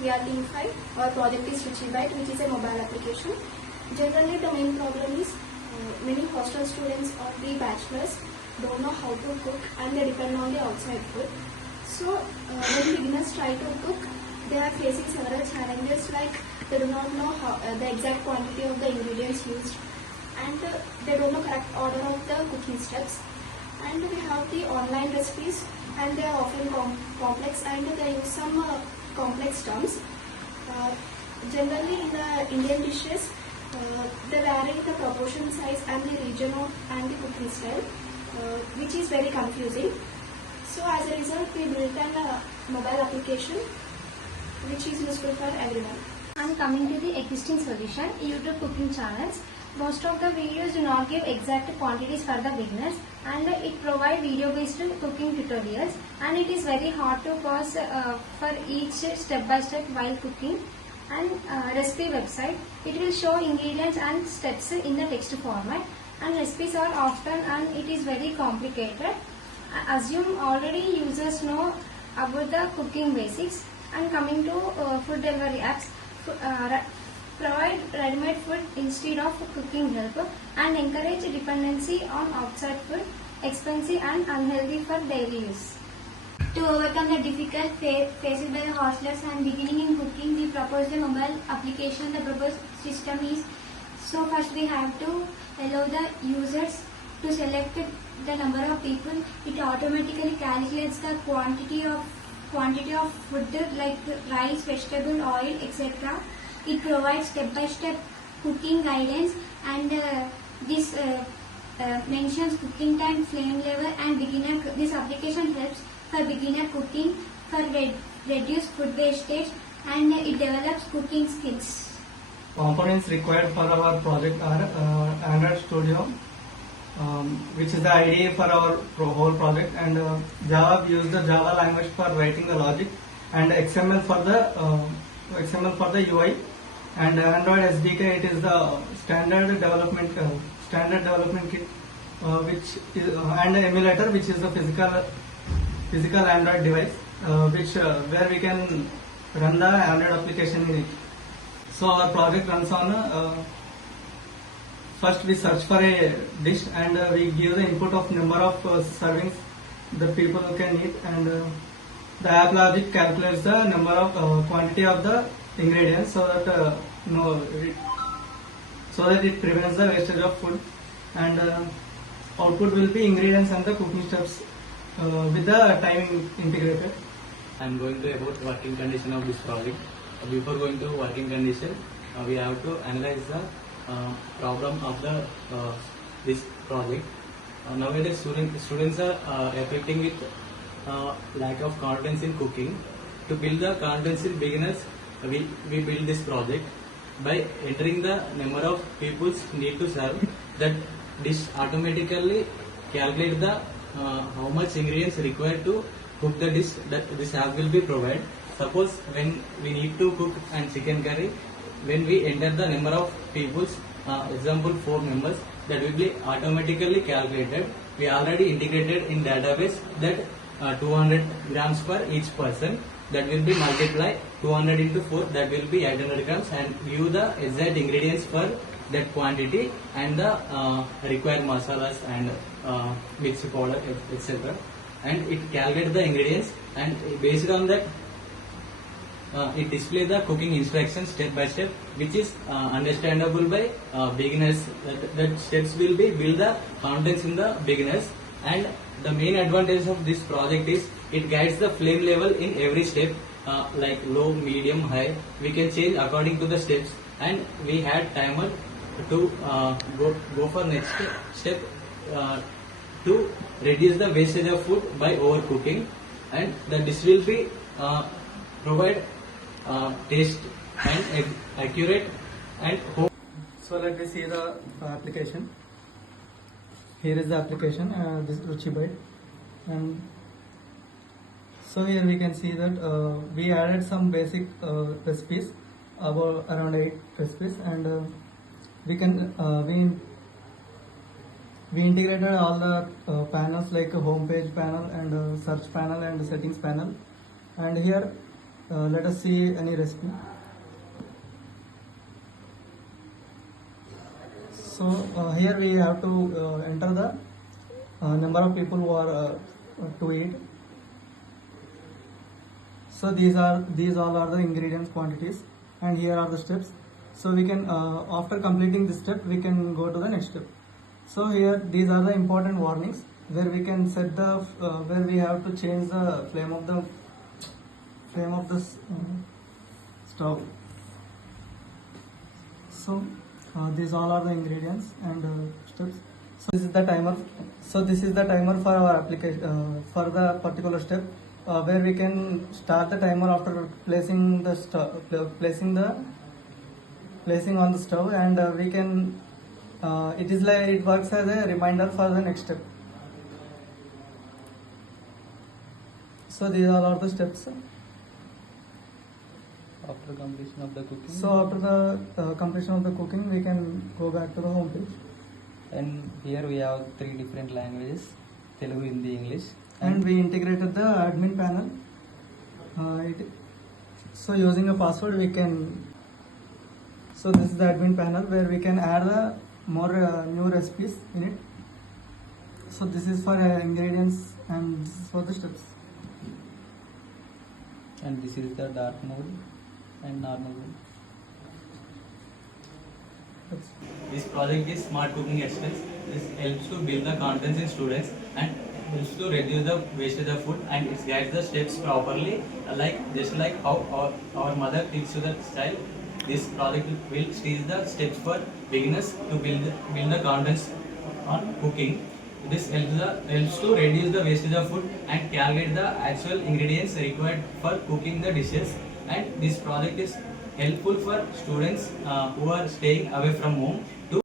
we are Team 5. Our project is Ruchibite, which is a mobile application. Generally, the main problem is many hostel students or the bachelors don't know how to cook and they depend on the outside food. So, when beginners try to cook, they are facing several challenges like they do not know the exact quantity of the ingredients used, and they don't know correct order of the cooking steps. And we have the online recipes, and they are often complex, and they use some complex terms. Generally, in the Indian dishes, they vary the proportion size and the region and the cooking style, which is very confusing. So, as a result, we built a mobile application which is useful for everyone. And coming to the existing solution, YouTube cooking channels. Most of the videos do not give exact quantities for the beginners, and it provides video-based cooking tutorials, and it is very hard to pause for each step by step while cooking. And recipe website, it will show ingredients and steps in the text format, and recipes are often and it is very complicated. I assume already users know about the cooking basics. And coming to food delivery apps, provide ready-made food instead of cooking help, and encourage dependency on outside food, expensive and unhealthy for daily use. To overcome the difficult faced by the hostlers and beginning in cooking, we propose the mobile application. The proposed system is, so first we have to allow the users to select the number of people. It automatically calculates the quantity of food like rice, vegetable, oil, etc. It provides step-by-step cooking guidance, and this mentions cooking time, flame level, and beginner. This application helps for beginner cooking, for reduce food wastage, and it develops cooking skills. Components required for our project are Android Studio, which is the IDE for our whole project, and Java. We use the Java language for writing the logic, and XML for the UI, and Android SDK. It is the standard development kit, which is and the emulator, which is the physical Android device, where we can run the Android application in it. So our project runs on. First we search for a dish, and we give the input of number of servings the people can eat, and the app logic calculates the number of quantity of the ingredients, so that it prevents the wastage of food, and output will be ingredients and the cooking steps with the timing integrated. I am going to about working condition of this project. Before going to working condition, we have to analyze the problem of the this project. Nowadays, students are affecting with lack of confidence in cooking. To build the confidence in beginners, we build this project by entering the number of people need to serve. That dish automatically calculate the how much ingredients required to cook the dish. That this app will be provided. Suppose when we need to cook and chicken curry, when we enter the number of peoples, example 4 members, that will be automatically calculated. We already integrated in database that 200 grams per each person. That will be multiply 200 into 4, that will be 800 grams, and give the exact ingredients for that quantity and the required masalas and mixed powder, etc. And it calculates the ingredients, and based on that it displays the cooking instructions step by step, which is understandable by beginners. That steps will be build the confidence in the beginners. And the main advantage of this project is it guides the flame level in every step, like low, medium, high. We can change according to the steps, and we had timer to go for next step to reduce the wastage of food by overcooking, and the dish will be provide taste and accurate and home. So let me see the application. Here is the application, this is Ruchibite, and so here we can see that we added some basic recipes, about around 8 recipes, and we integrated all the panels like a home page panel and search panel and settings panel, and here let us see any recipe. So here we have to enter the number of people who are to eat. So these all are the ingredients quantities, and here are the steps. So we can after completing this step we can go to the next step. So here these are the important warnings where we can set the where we have to change the flame of the stove. So these all are the ingredients and steps. So this is the timer. So this is the timer for our application for the particular step where we can start the timer after placing the placing on the stove, and we can it works as a reminder for the next step. So these all are the steps. After completion of the cooking. So after the completion of the cooking, we can go back to the home page. And here we have 3 different languages, Telugu, Hindi, English. And we integrated the admin panel. So using a password we can. So this is the admin panel where we can add the more new recipes in it. So this is for ingredients and this is for the steps. And this is the dark mode and normal mode. This project is Smart Cooking Express. This helps to build the confidence in students and helps to reduce the wastage of food, and it guides the steps properly, just like how our mother teaches to the child. This project will teach the steps for beginners to build the confidence on cooking. This helps to reduce the wastage of food and calculate the actual ingredients required for cooking the dishes. And this project is helpful for students who are staying away from home to